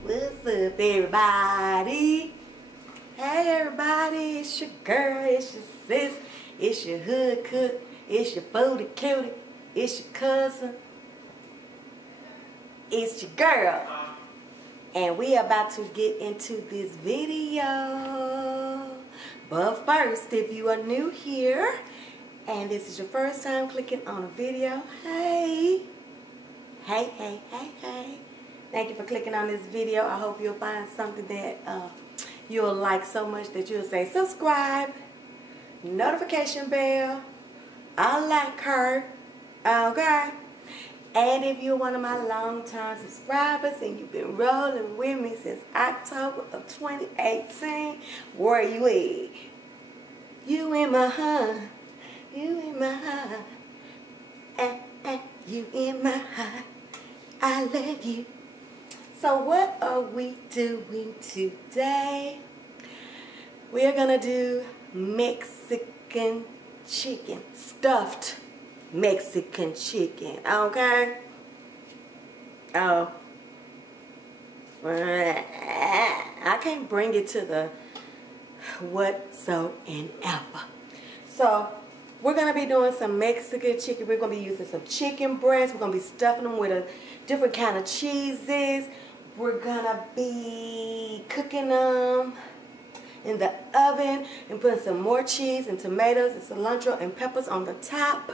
What's up, everybody? Hey, everybody, it's your girl, it's your sis, it's your hood cook, it's your foodie cutie, it's your cousin, it's your girl. And we about to get into this video. But first, if you are new here, and this is your first time clicking on a video, hey. Thank you for clicking on this video. I hope you'll find something that you'll like so much that you'll say subscribe, notification bell, I like her, okay? And if you're one of my long-time subscribers and you've been rolling with me since October of 2018, where you at? You in my heart, you in my heart, you in my heart, I love you. So what are we doing today? We're gonna do Mexican chicken, stuffed Mexican chicken, okay? Oh, I can't bring it to the whatsoever. So we're gonna be doing some Mexican chicken. We're gonna be using some chicken breasts. We're gonna be stuffing them with a different kind of cheeses. We're gonna be cooking them in the oven and putting some more cheese and tomatoes and cilantro and peppers on the top.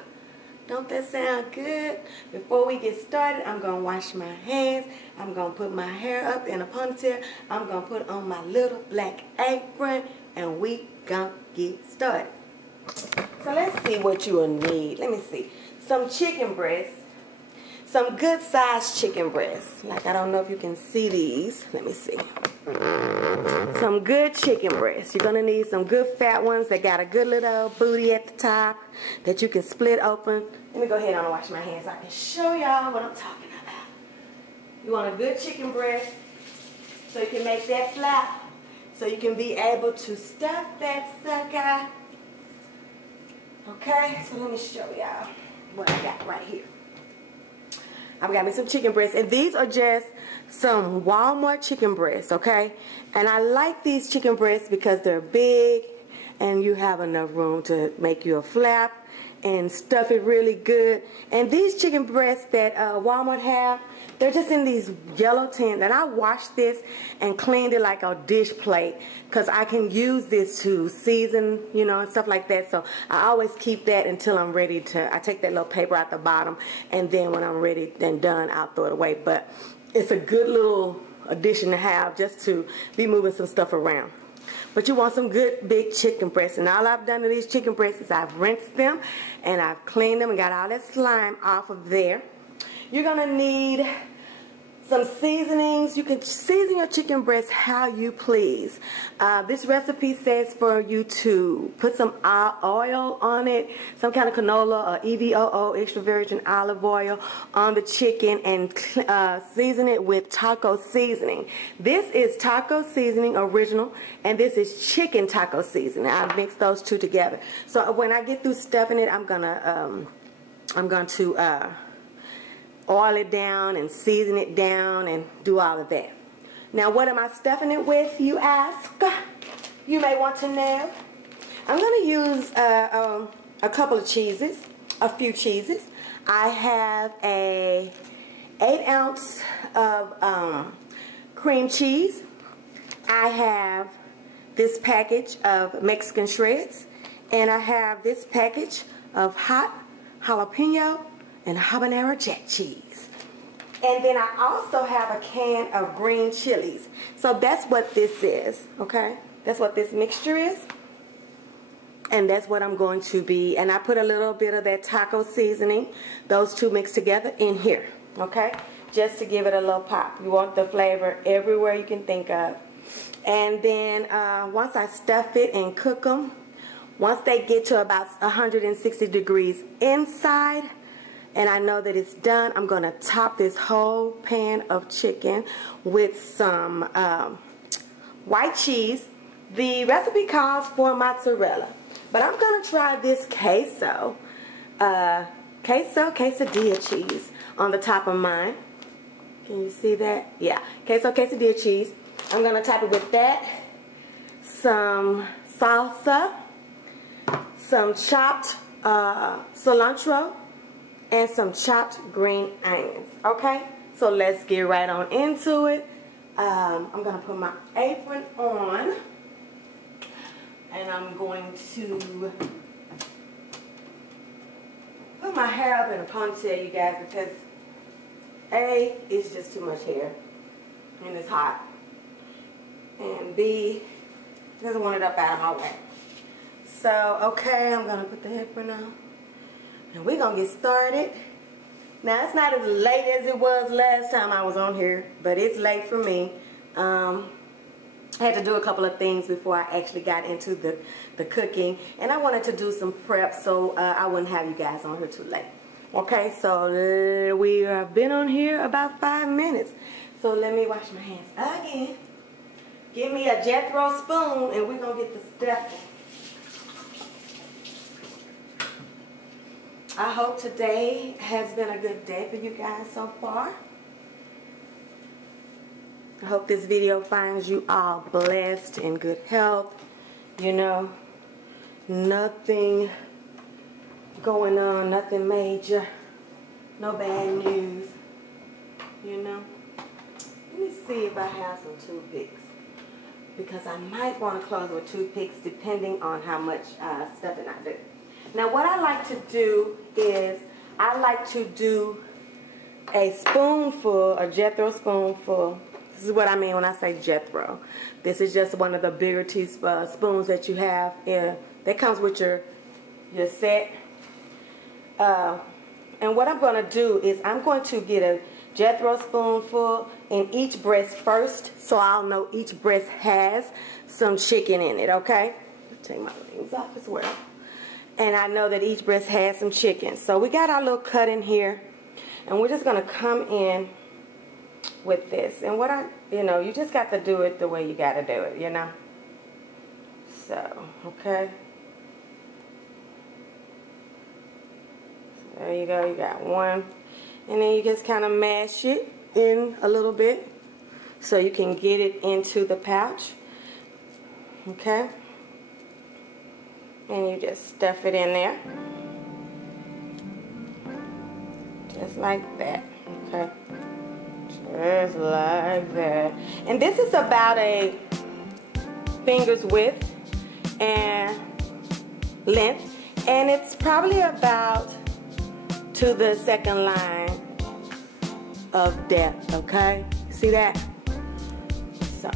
Don't that sound good? Before we get started, I'm gonna wash my hands. I'm gonna put my hair up in a ponytail. I'm gonna put on my little black apron, and we gonna get started. So let's see what you will need. Let me see. Some chicken breasts. Some good sized chicken breasts. Like, I don't know if you can see these. Let me see. Some good chicken breasts. You're going to need some good fat ones that got a good little booty at the top that you can split open. Let me go ahead and wash my hands so I can show y'all what I'm talking about. You want a good chicken breast so you can make that flap, so you can be able to stuff that sucker. Okay, so let me show y'all what I got right here. I've got me some chicken breasts, and these are just some Walmart chicken breasts, okay? And I like these chicken breasts because they're big and you have enough room to make you a flap and stuff it really good. And these chicken breasts that Walmart have, they're just in these yellow tins, and I washed this and cleaned it like a dish plate because I can use this to season, you know, and stuff like that. So I always keep that until I'm ready to, I take that little paper out the bottom, and then when I'm ready and done, I'll throw it away. But it's a good little addition to have just to be moving some stuff around. But you want some good big chicken breasts, and all I've done to these chicken breasts is I've rinsed them and I've cleaned them and got all that slime off of there. You're gonna need some seasonings. You can season your chicken breast how you please. This recipe says for you to put some oil on it, some kind of canola or EVOO, extra virgin olive oil, on the chicken, and season it with taco seasoning. This is taco seasoning original, and this is chicken taco seasoning. I mixed those two together. So when I get through stuffing it, I'm going to oil it down and season it down and do all of that. Now, what am I stuffing it with, you ask? You may want to know. I'm going to use a couple of cheeses, a few cheeses. I have a 8 ounce of cream cheese. I have this package of Mexican shreds, and I have this package of hot jalapeno and habanero jack cheese. And then I also have a can of green chilies. So that's what this is, okay? That's what this mixture is. And that's what I'm going to be. And I put a little bit of that taco seasoning, those two mixed together, in here, okay? Just to give it a little pop. You want the flavor everywhere you can think of. And then once I stuff it and cook them, once they get to about 160 degrees inside, and I know that it's done, I'm going to top this whole pan of chicken with some white cheese. The recipe calls for mozzarella, but I'm gonna try this quesadilla cheese on the top of mine. Can you see that? Yeah, quesadilla cheese. I'm gonna top it with that, some salsa, some chopped cilantro, and some chopped green onions. Okay, so let's get right on into it. I'm gonna put my apron on, and I'm going to put my hair up in a ponytail, you guys, because A, it's just too much hair and it's hot, and B, doesn't want it up out of my way. So, okay, I'm gonna put the apron on, and we're gonna get started. Now, it's not as late as it was last time I was on here, but it's late for me. I had to do a couple of things before I actually got into the cooking, and I wanted to do some prep so I wouldn't have you guys on here too late. Okay, so we have been on here about 5 minutes. So let me wash my hands again. Give me a Jethro spoon, and we're going to get the stuffing. I hope today has been a good day for you guys so far. I hope this video finds you all blessed, in good health. You know, nothing going on, nothing major, no bad news. You know, let me see if I have some toothpicks, because I might want to close with toothpicks depending on how much stuffing I do. Now, what I like to do is I like to do a spoonful, a Jethro spoonful. This is what I mean when I say Jethro. This is just one of the bigger teaspoons that you have. That comes with your set. And what I'm going to do is I'm going to get a Jethro spoonful in each breast first, so I'll know each breast has some chicken in it, okay? Take my rings off as well. And I know that each breast has some chicken. So we got our little cut in here, and we're just going to come in with this. And what you just got to do it the way you got to do it, you know? So, okay. So there you go, you got one. And then you just kind of mash it in a little bit so you can get it into the pouch. Okay? And you just stuff it in there. Just like that. Okay? Just like that. And this is about a finger's width and length. And it's probably about to the second line of depth, okay? See that? So,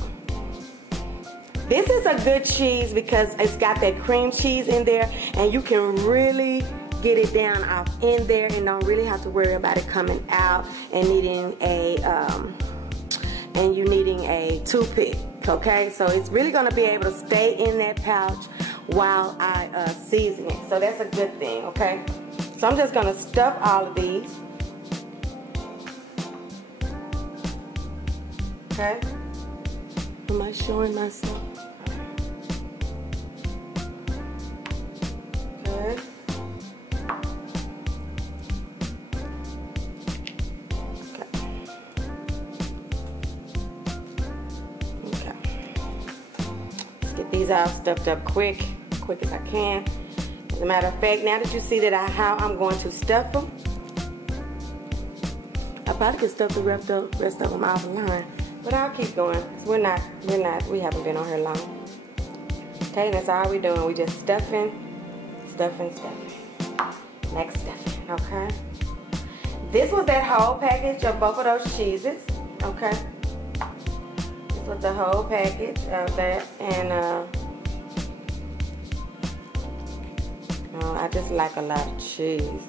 this is a good cheese because it's got that cream cheese in there, and you can really get it down off in there and don't really have to worry about it coming out and needing a toothpick, okay? So it's really gonna be able to stay in that pouch while I season it. So that's a good thing, okay? So I'm just gonna stuff all of these. Okay? Am I showing myself? Okay. Okay. Let's get these all stuffed up quick as I can. As a matter of fact, now that you see that how I'm going to stuff them, I probably could stuff the rest of them off the line, but I'll keep going because we haven't been on here long. Okay, that's all we're doing. We just stuffing. Next stuffing. Okay. This was that whole package of both of those cheeses. Okay. This was the whole package of that, and I just like a lot of cheese.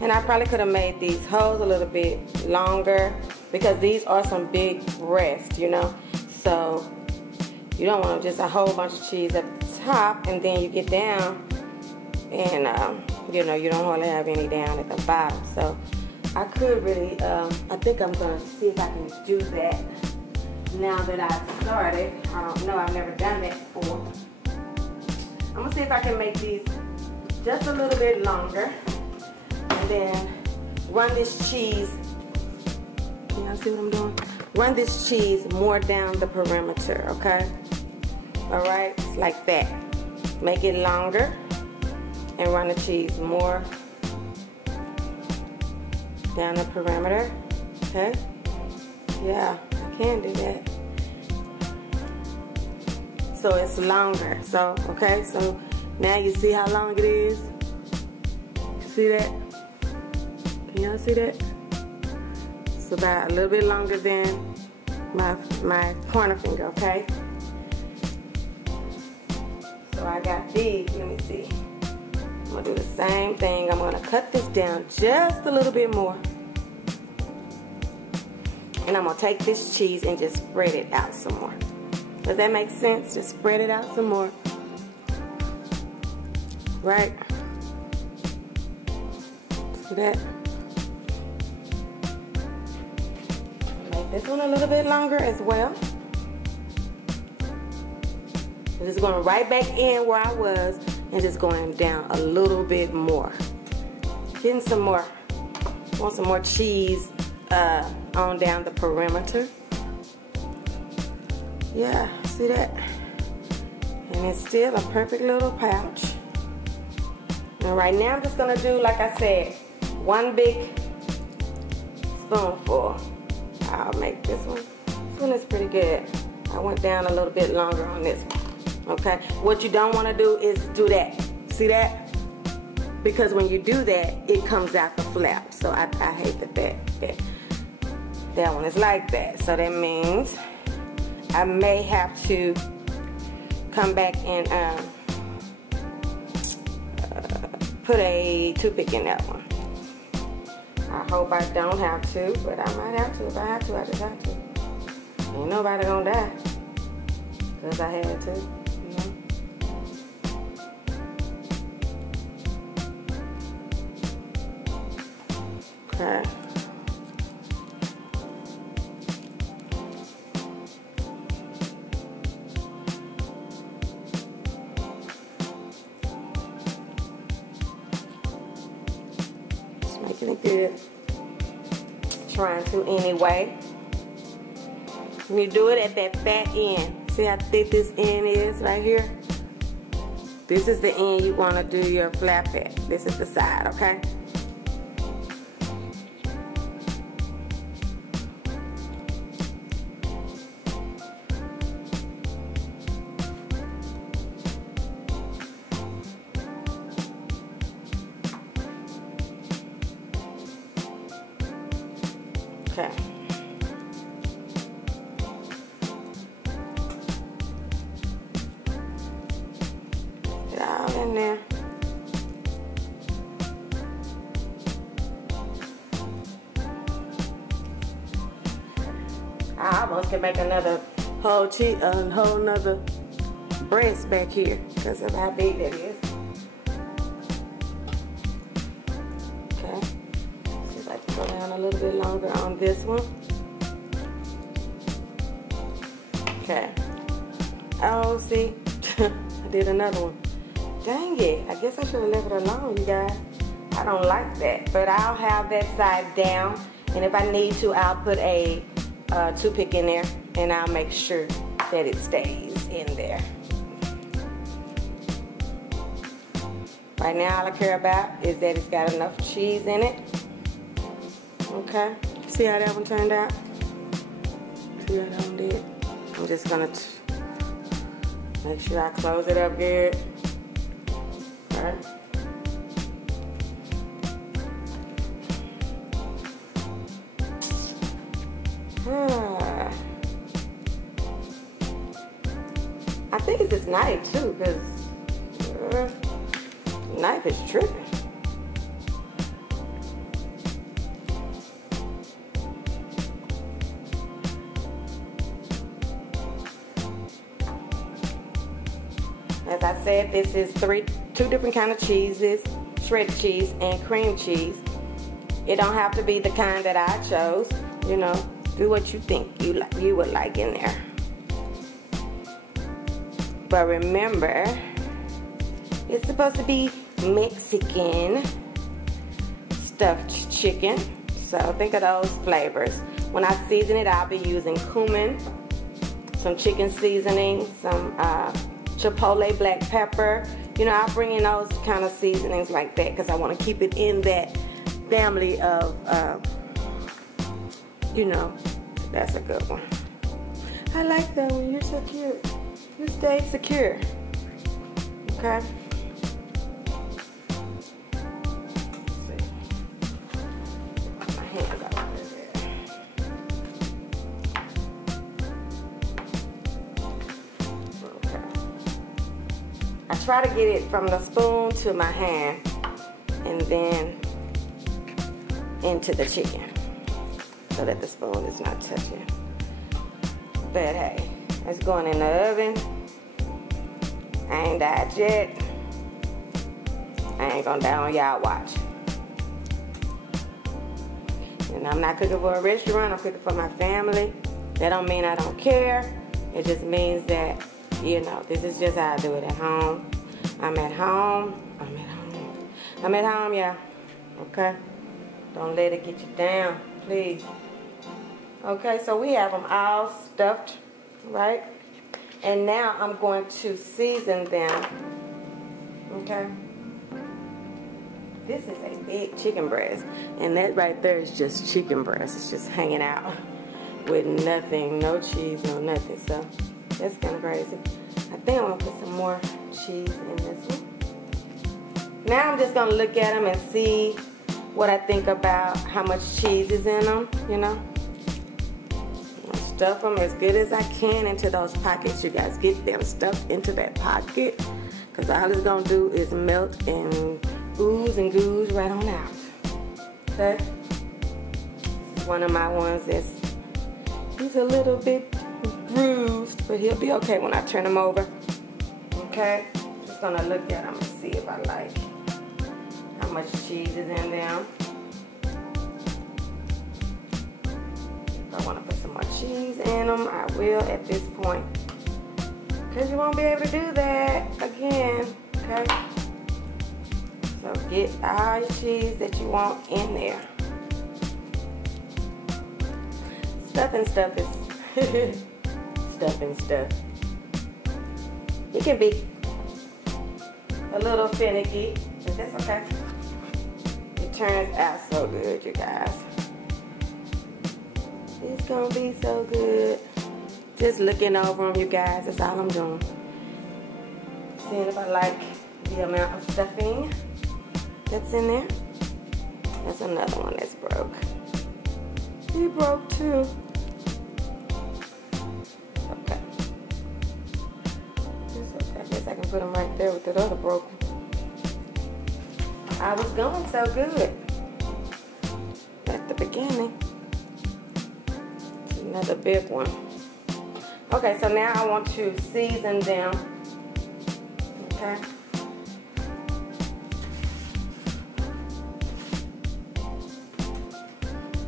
And I probably could have made these holes a little bit longer because these are some big breasts, you know. So you don't want just a whole bunch of cheese at the top and then you get down and you know, you don't want to have any down at the bottom. So I could really, I think I'm going to see if I can do that. now that I've started. I don't know, I've never done that before. I'm gonna see if I can make these just a little bit longer. And then run this cheese. Can y'all see what I'm doing? Run this cheese more down the perimeter, okay? All right, it's like that. Make it longer and run the cheese more down the perimeter, okay? Yeah, I can do that. So it's longer, so, okay? So now you see how long it is? See that? Can y'all see that? It's about a little bit longer than my pointer finger, okay? So I got these, let me see. I'm gonna do the same thing. I'm gonna cut this down just a little bit more. And I'm gonna take this cheese and just spread it out some more. Does that make sense? Just spread it out some more. Right? See that? Make this one a little bit longer as well. I'm just going right back in where I was and just going down a little bit more. Getting some more, want some more cheese on down the perimeter. Yeah, see that? And it's still a perfect little pouch. And right now I'm just gonna do, like I said, one big spoonful. I'll make this one. This one is pretty good. I went down a little bit longer on this one. Okay? What you don't want to do is do that. See that? Because when you do that, it comes out the flap. So I hate that one is like that. So that means I may have to come back and put a toothpick in that one. I hope I don't have to, but I might have to. If I have to, I just have to. Ain't nobody gonna die because I had to, you know. Okay. Just making it good. Trying to anyway. When you do it at that fat end, see how thick this end is right here? This is the end you want to do your flap at. This is the side, okay? Okay. Get it all in there. I almost can make another whole nother breast back here because of how big that is. Okay. See if I can go down a little bit longer on this one. Okay. Oh, see, I did another one. Dang it. I guess I should have left it alone, you guys. I don't like that. But I'll have that side down. And if I need to, I'll put a toothpick in there. And I'll make sure that it stays in there. Right now, all I care about is that it's got enough cheese in it. Okay. See how that one turned out? See how that one did? I'm just going to make sure I close it up good. All right. I think it's this knife too, because knife is tripping. As I said, this is two different kind of cheeses, shredded cheese and cream cheese. It don't have to be the kind that I chose, you know. Do what you think you would like in there. But remember, it's supposed to be Mexican stuffed chicken. So think of those flavors. When I season it, I'll be using cumin, some chicken seasoning, some chipotle black pepper. You know, I'll bring in those kind of seasonings like that because I want to keep it in that family of, you know, that's a good one. I like that one. You're so cute. You stay secure. Okay? My hands out there. Okay. I try to get it from the spoon to my hand and then into the chicken so that the spoon is not touching. But hey, it's going in the oven. I ain't died yet. I ain't gonna die on y'all watch. And I'm not cooking for a restaurant, I'm cooking for my family. That don't mean I don't care. It just means that, you know, this is just how I do it at home. I'm at home. I'm at home, y'all. Okay? Don't let it get you down, please. Okay, so we have them all stuffed, right? And now I'm going to season them. Okay? This is a big chicken breast. And that right there is just chicken breast. It's just hanging out with nothing, no cheese, no nothing. So that's kind of crazy. I think I'm going to put some more cheese in this one. Now I'm just going to look at them and see what I think about how much cheese is in them, you know. Stuff them as good as I can into those pockets. You guys get them stuffed into that pocket because all it's going to do is melt and ooze and goose right on out. Okay? This is one of my ones he's a little bit bruised, but he'll be okay when I turn him over. Okay? Just going to look at him and see if I like how much cheese is in them. If I want to put some more cheese in them, I will at this point. Because you won't be able to do that again. Okay? So get all your cheese that you want in there. Stuffing stuff is stuffing stuff. It can be a little finicky, but that's okay. It turns out so good, you guys. It's gonna be so good. Just looking over them, you guys. That's all I'm doing. Seeing if I like the amount of stuffing that's in there. That's another one that's broke. He broke too. Okay. It's okay. I guess I can put them right there with that other broken. I was going so good at the beginning. Another big one. Okay, so now I want to season them. Okay.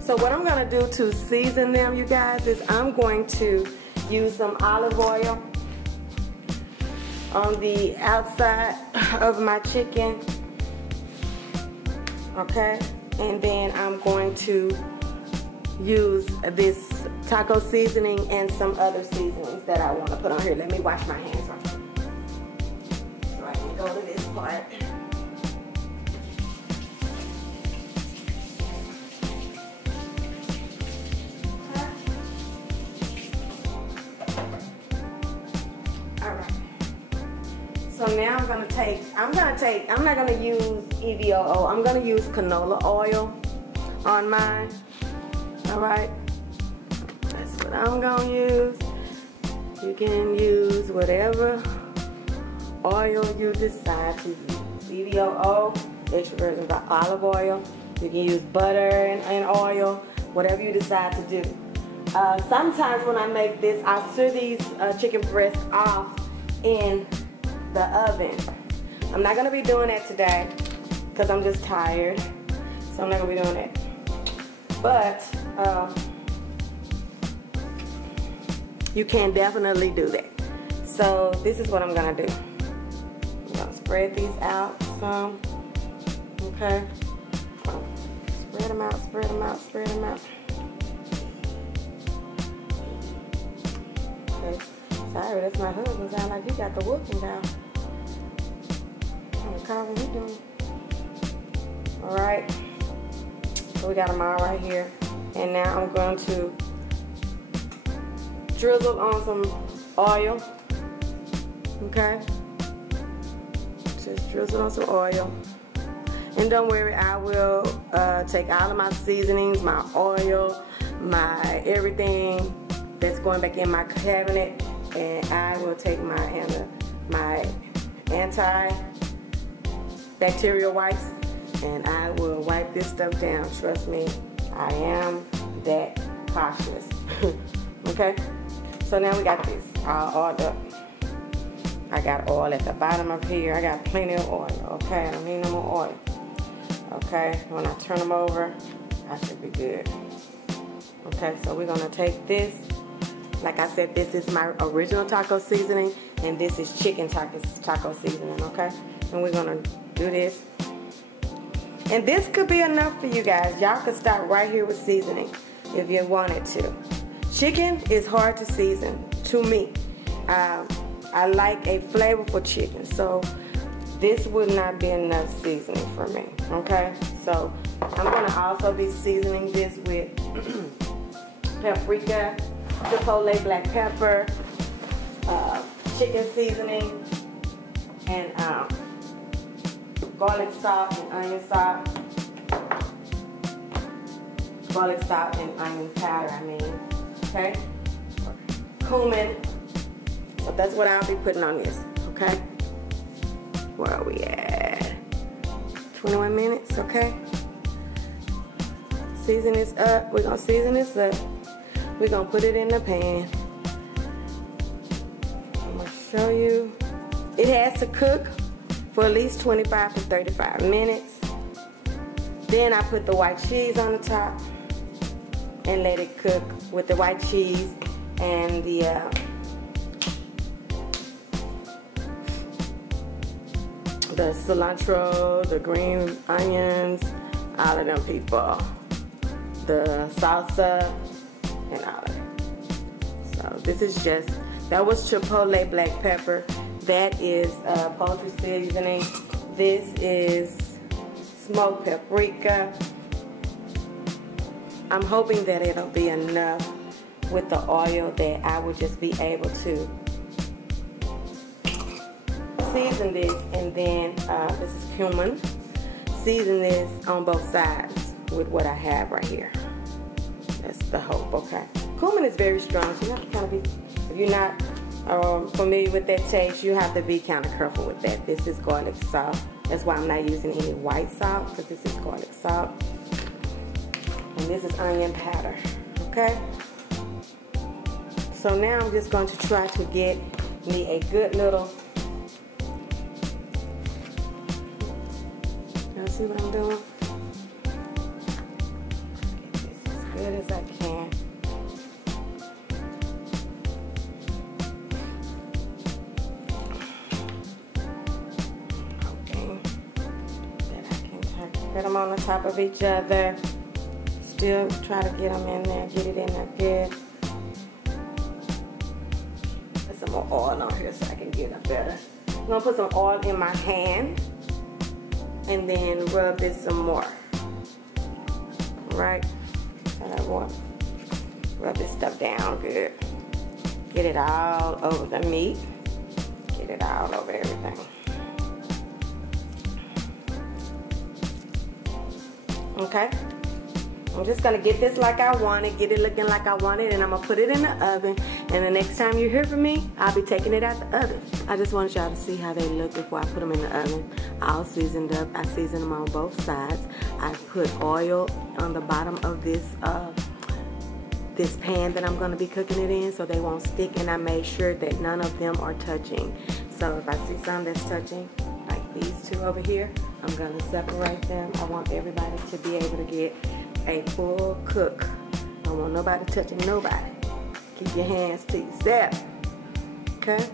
So what I'm going to do to season them, you guys, is I'm going to use some olive oil on the outside of my chicken. Okay. And then I'm going to use this taco seasoning and some other seasonings that I want to put on here. Let me wash my hands off so I can go to this part. Alright. So now I'm not gonna use EVOO. I'm gonna use canola oil on mine. Alright, that's what I'm going to use. You can use whatever oil you decide to use. EVOO, extra virgin olive oil. You can use butter and oil, whatever you decide to do. Sometimes when I make this, I sear these chicken breasts off in the oven. I'm not going to be doing that today because I'm just tired. So I'm not going to be doing that. But you can definitely do that. So this is what I'm gonna do. I'm gonna spread these out some. Okay. Spread them out, spread them out, spread them out. Okay. Sorry, that's my husband. Sound like he got the whooping down. What kind of he doing? Alright. So we got them all right here. And now I'm going to drizzle on some oil. Okay? Just drizzle on some oil. And don't worry, I will take all of my seasonings, my oil, my everything that's going back in my cabinet, and I will take my anti-bacterial wipes, and I will wipe this stuff down. Trust me, I am that cautious. Okay? So now we got this all oiled up. I got oil at the bottom of here. I got plenty of oil. Okay, I don't need no more oil. Okay, when I turn them over, I should be good. Okay, so we're gonna take this. Like I said, this is my original taco seasoning, and this is chicken taco seasoning, okay? And we're gonna do this. And this could be enough for you guys. Y'all could start right here with seasoning if you wanted to. Chicken is hard to season, to me. I like a flavorful chicken, so this would not be enough seasoning for me, okay? So I'm gonna also be seasoning this with paprika, chipotle black pepper, chicken seasoning, and garlic salt and onion salt. Garlic salt and onion powder, I mean, okay? Cumin. So that's what I'll be putting on this, okay? Where are we at? 21 minutes, okay? Season this up. We're gonna season this up. We're gonna put it in the pan. I'm gonna show you. It has to cook for at least 25 to 35 minutes. Then I put the white cheese on the top and let it cook with the white cheese and the cilantro, the green onions, all of them people, the salsa, and all of it. So this is just, that was chipotle black pepper. That is poultry seasoning. This is smoked paprika. I'm hoping that it'll be enough with the oil that I will just be able to season this, and then this is cumin. Season this on both sides with what I have right here. That's the hope, okay? Cumin is very strong, so you have to kind of be, if you're not familiar with that taste, you have to be kind of careful with that. This is garlic salt. That's why I'm not using any white salt, because this is garlic salt. And this is onion powder, okay? So now I'm just going to try to get me a good little, y'all see what I'm doing? Get this as good as I can. Okay, then I can put them on the top of each other. Still try to get them in there, get it in there good. Put some more oil on here so I can get it better. I'm gonna put some oil in my hand and then rub this some more. Right? So I want to rub this stuff down good. Get it all over the meat. Get it all over everything. Okay? I'm just going to get this like I want it, get it looking like I want it, and I'm going to put it in the oven. And the next time you hear from me, I'll be taking it out the oven. I just wanted y'all to see how they look before I put them in the oven. All seasoned up. I seasoned them on both sides. I put oil on the bottom of this this pan that I'm going to be cooking it in so they won't stick, and I made sure that none of them are touching. So if I see some that's touching, like these two over here, I'm going to separate them. I want everybody to be able to get a full cook. I don't want nobody touching nobody. Keep your hands to yourself. Okay?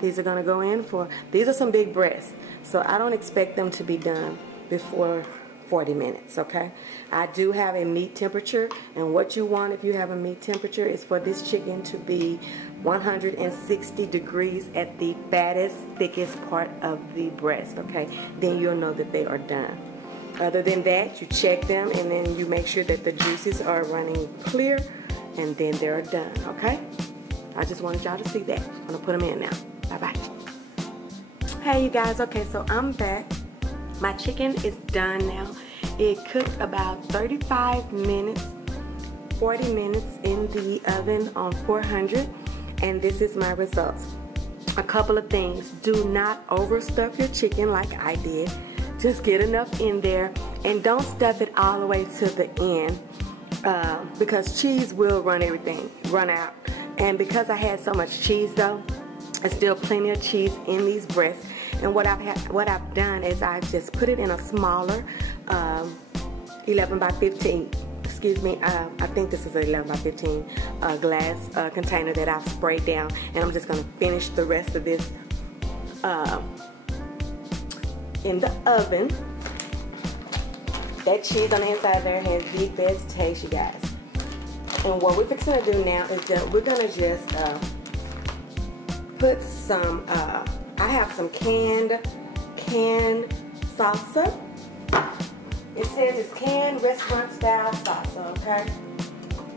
These are going to go in for, these are some big breasts. So I don't expect them to be done before 40 minutes, okay? I do have a meat temperature, and what you want if you have a meat temperature is for this chicken to be 160 degrees at the fattest, thickest part of the breast, okay? Then you'll know that they are done. Other than that, you check them, and then you make sure that the juices are running clear, and then they're done, okay? I just wanted y'all to see that. I'm gonna put them in now. Bye-bye. Hey, you guys. Okay, so I'm back. My chicken is done now. It cooked about 35 minutes, 40 minutes in the oven on 400, and this is my results. A couple of things. Do not overstuff your chicken like I did. Just get enough in there, and don't stuff it all the way to the end because cheese will run out. And because I had so much cheese though, there's still plenty of cheese in these breasts. And what I've done is I just put it in a smaller 11 by 15. Excuse me, I think this is an 11 by 15 glass container that I've sprayed down, and I'm just going to finish the rest of this in the oven. That cheese on the inside there has the best taste, you guys. And what we're fixing to do now is that we're going to just put some, I have some canned salsa. It says it's canned restaurant style salsa, okay?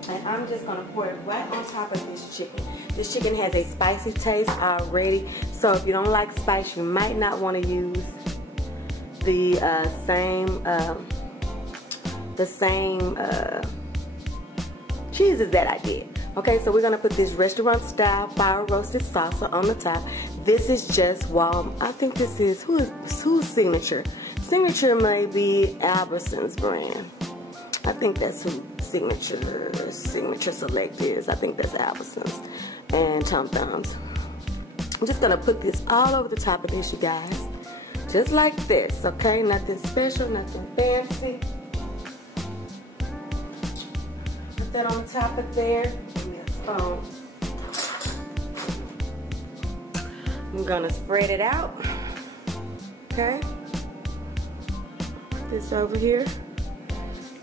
And I'm just going to pour it right on top of this chicken. This chicken has a spicy taste already, so if you don't like spice, you might not want to use the same cheeses that I did. Okay, so we're gonna put this restaurant style fire roasted salsa on the top. This is just I think this is who's signature. Signature may be Albertson's brand. I think that's who signature select is. I think that's Albertson's and Tom Thumbs. I'm just gonna put this all over the top of this, you guys. Just like this, okay? Nothing special, nothing fancy. Put that on top of there. Give me a spoon. I'm gonna spread it out. Okay? This over here.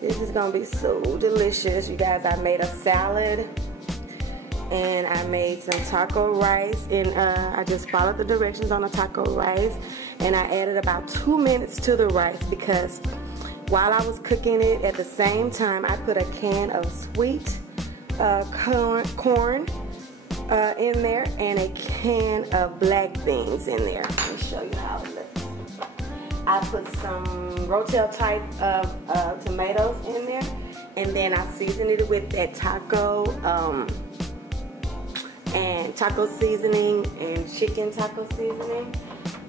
This is gonna be so delicious. You guys, I made a salad and I made some taco rice, and I just followed the directions on the taco rice, and I added about 2 minutes to the rice because while I was cooking it, at the same time I put a can of sweet corn in there and a can of black beans in there. Let me show you how it looks. I put some Rotel type of tomatoes in there, and then I seasoned it with that taco and taco seasoning and chicken taco seasoning,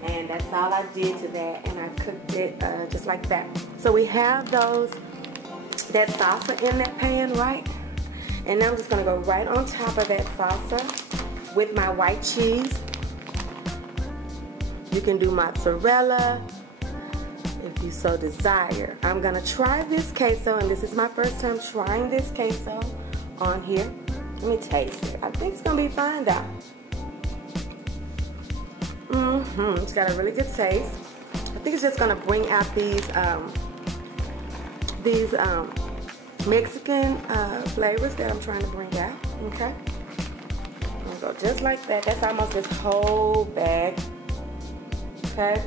and that's all I did to that, and I cooked it just like that. So we have that salsa in that pan, right? And now I'm just gonna go right on top of that salsa with my white cheese. You can do mozzarella if you so desire. I'm gonna try this queso, and this is my first time trying this queso on here. Let me taste it. I think it's gonna be fine though. It's got a really good taste. I think it's just gonna bring out these Mexican flavors that I'm trying to bring out. Okay, I'm gonna go just like that. That's almost this whole bag. Okay,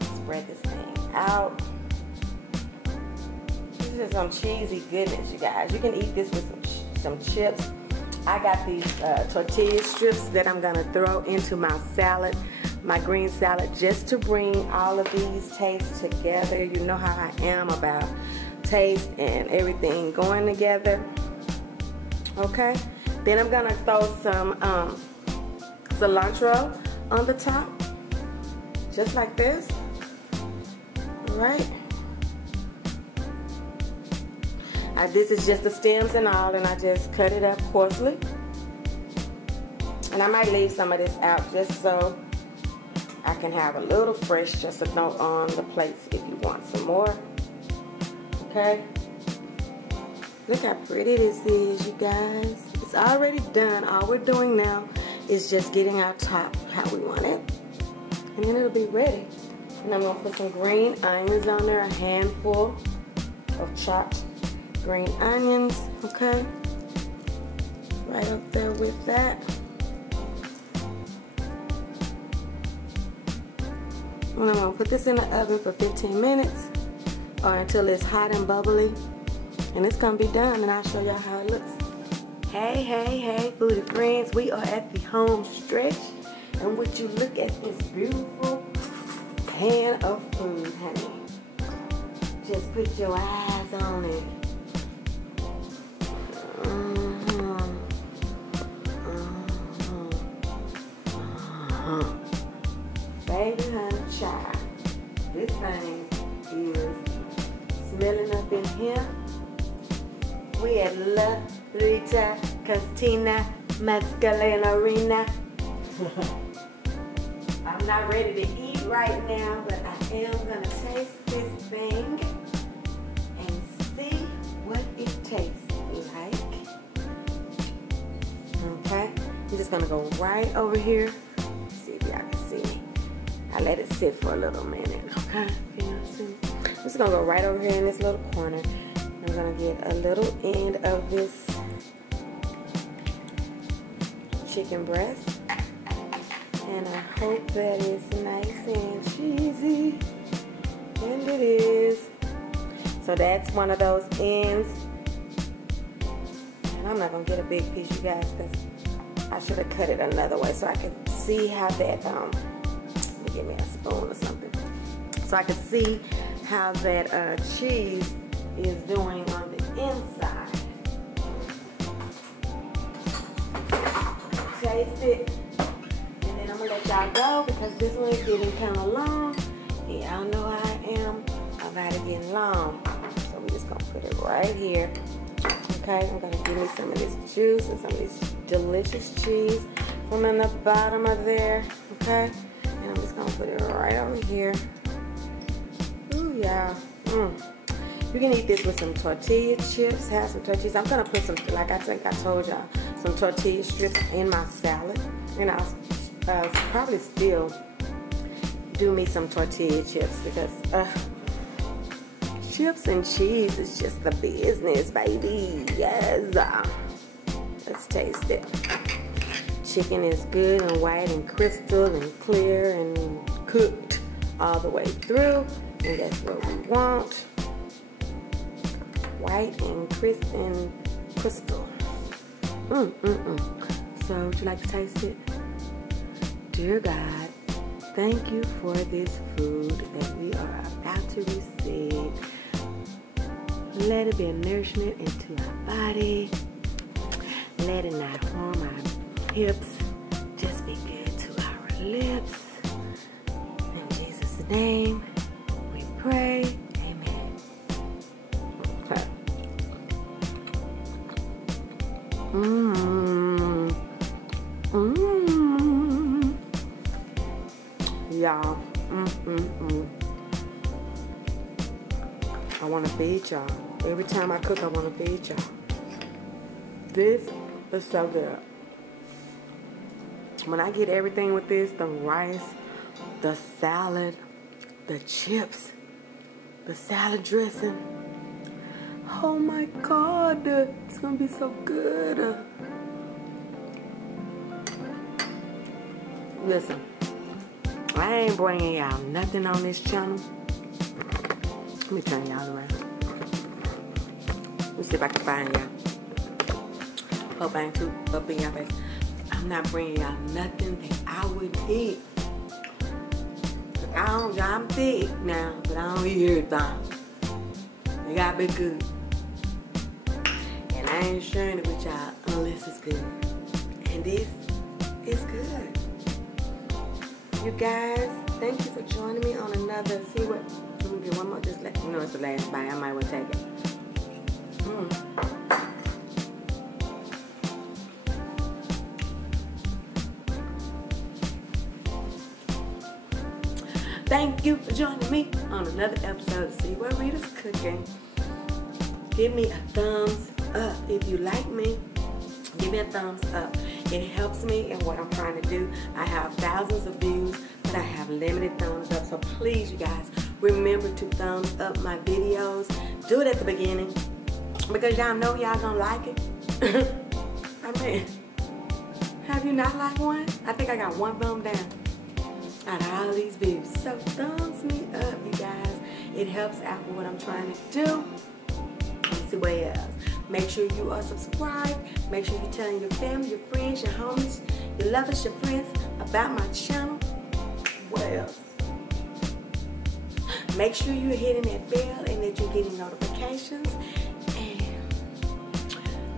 spread this thing out. This is some cheesy goodness, you guys. You can eat this with some chips. I got these tortilla strips that I'm gonna throw into my salad, my green salad, just to bring all of these tastes together. You know how I am about taste and everything going together. Okay, then I'm gonna throw some cilantro on the top, just like this. All right. This is just the stems and all, and I just cut it up coarsely. And I might leave some of this out just so I can have a little fresh, just a note on the plates if you want some more. Okay? Look how pretty this is, you guys. It's already done. All we're doing now is just getting our top how we want it. And then it'll be ready. And I'm going to put some green onions on there, a handful of chopped green onions, okay? Right up there with that. And I'm going to put this in the oven for 15 minutes or until it's hot and bubbly. And it's going to be done, and I'll show y'all how it looks. Hey, hey, hey, foodie friends. We are at the home stretch. And would you look at this beautiful pan of food, honey. Just put your eyes on it. Baby, honey, child. This thing is smelling up in here. We at La Rita Castina Mascalena Arena. I'm not ready to eat right now, but I am gonna taste this thing and see what it tastes like. Okay, I'm just gonna go right over here. See if y'all can see me. I let it sit for a little minute. Okay, you know what I'm saying? I'm just gonna go right over here in this little corner. I'm gonna get a little end of this chicken breast, and I hope that it's nice and cheesy, and it is. So that's one of those ends, and I'm not gonna get a big piece, you guys, because I should have cut it another way so I could see how that let me give me a spoon or something, so I could see how that cheese is doing on the inside. Taste it, and then I'm gonna let y'all go because this one is getting kind of long. And y'all know how I am about it getting long. So we're just gonna put it right here. Okay, I'm gonna give me some of this juice and some of this delicious cheese from in the bottom of there. Okay, and I'm just gonna put it right over here. Ooh, yeah. You can eat this with some tortilla chips, have some tortillas. I'm gonna put some, like I think I told y'all, some tortilla strips in my salad. And I'll probably still do me some tortilla chips because chips and cheese is just the business, baby. Yes. Let's taste it. Chicken is good and white and crystal and clear and cooked all the way through. And that's what we want. White and crisp and crystal. So would you like to taste it? Dear God, thank you for this food that we are about to receive. Let it be a nourishment into our body. Let it not harm our hips. Just be good to our lips. In Jesus' name, we pray. Amen. Okay. Y'all, I want to feed y'all. Every time I cook, I want to feed y'all. This is so good. When I get everything with this, the rice, the salad, the chips, the salad dressing. Oh my God, it's gonna be so good. Listen, I ain't bringing y'all nothing on this channel. Let me turn y'all around. Let me see if I can find y'all. Hope I ain't too up in y'all face. I'm not bringing y'all nothing that I wouldn't eat. I'm thick now, but I don't eat everything. It gotta be good. And I ain't sharing it with y'all unless it's good. And this is good. You guys, thank you for joining me on another. See what? Let me get one more. Just let you know it's the last bite. I might want to take it. Thank you for joining me on another episode of See What Rita's Cooking. Give me a thumbs up. If you like me, give me a thumbs up. It helps me in what I'm trying to do. I have thousands of views, but I have limited thumbs up. So please, you guys, remember to thumbs up my videos. Do it at the beginning, because y'all know y'all gonna like it. I mean, have you not liked one? I think I got one thumb down out of all these views. So thumbs me up, you guys. It helps out with what I'm trying to do. Let's see what else. Make sure you are subscribed. Make sure you're telling your family, your friends, your homies, your lovers, your friends about my channel. What else? Make sure you're hitting that bell and that you're getting notifications.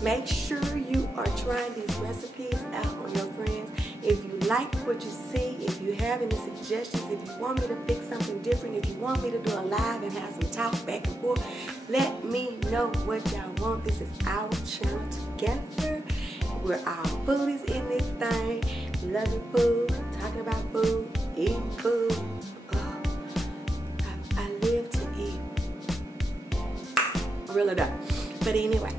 Make sure you are trying these recipes out on your friends. If you like what you see, if you have any suggestions, if you want me to fix something different, if you want me to do a live and have some talk back and forth, let me know what y'all want. This is our channel together. We're all foodies in this thing. Loving food, talking about food, eating food. I live to eat. I really do. But anyway.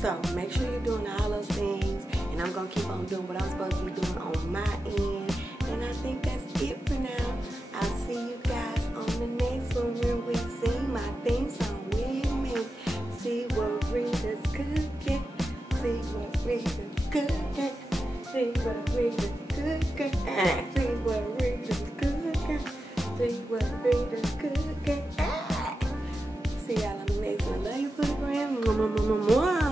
So make sure you're doing all those things, and I'm going to keep on doing what I'm supposed to be doing on my end. And I think that's it for now. I'll see you guys on the next one where we sing my theme song with me. See what Rita's cooking. See what Rita's cooking. See what Rita's cooking. See what Rita's cooking. See what Rita's cooking. See y'all on the next one. Love you, Foodie Grand.